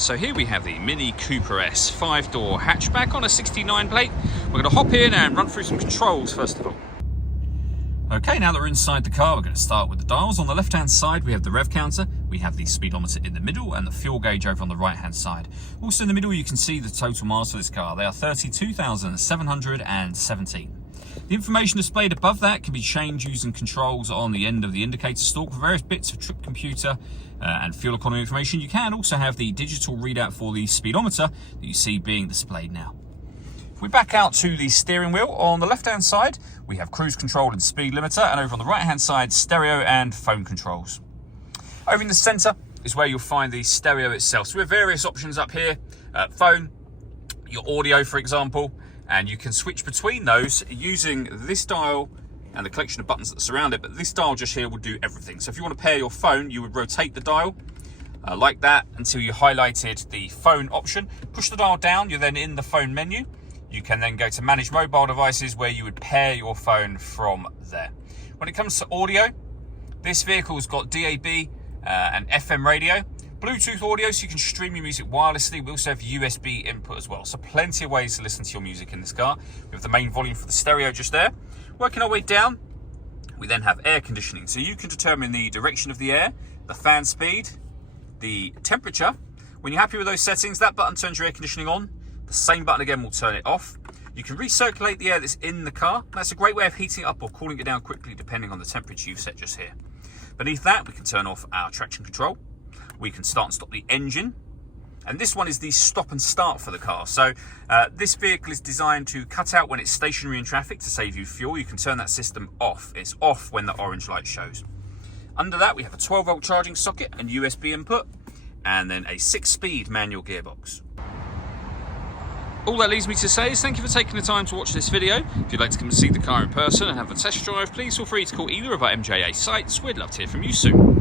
So here we have the Mini Cooper S 5-door hatchback on a 69 plate. We're going to hop in and run through some controls first of all. Okay, now that we're inside the car, we're going to start with the dials. On the left-hand side, we have the rev counter, we have the speedometer in the middle, and the fuel gauge over on the right-hand side. Also in the middle, you can see the total miles for this car. They are 32,717. The information displayed above that can be changed using controls on the end of the indicator stalk for various bits of trip computer and fuel economy information. You can also have the digital readout for the speedometer that you see being displayed now. If we back out to the steering wheel, on the left-hand side, we have cruise control and speed limiter, and over on the right-hand side, stereo and phone controls. Over in the center is where you'll find the stereo itself. So we have various options up here, phone, your audio, for example, and you can switch between those using this dial and the collection of buttons that surround it, but this dial just here will do everything. So if you want to pair your phone, you would rotate the dial like that until you highlighted the phone option. Push the dial down, you're then in the phone menu. You can then go to manage mobile devices where you would pair your phone from there. When it comes to audio, this vehicle's got DAB and FM radio. Bluetooth audio, so you can stream your music wirelessly. We also have USB input as well, so plenty of ways to listen to your music in this car. We have the main volume for the stereo just there. Working our way down, we then have air conditioning, so you can determine the direction of the air, the fan speed, the temperature. When you're happy with those settings, that button turns your air conditioning on. The same button again will turn it off. You can recirculate the air that's in the car. That's a great way of heating it up or cooling it down quickly depending on the temperature you've set just here. Beneath that, we can turn off our traction control. We can start and stop the engine. And this one is the stop and start for the car. So this vehicle is designed to cut out when it's stationary in traffic to save you fuel. You can turn that system off. It's off when the orange light shows. Under that, we have a 12-volt charging socket and USB input, and then a 6-speed manual gearbox. All that leaves me to say is thank you for taking the time to watch this video. If you'd like to come and see the car in person and have a test drive, please feel free to call either of our MJA sites. We'd love to hear from you soon.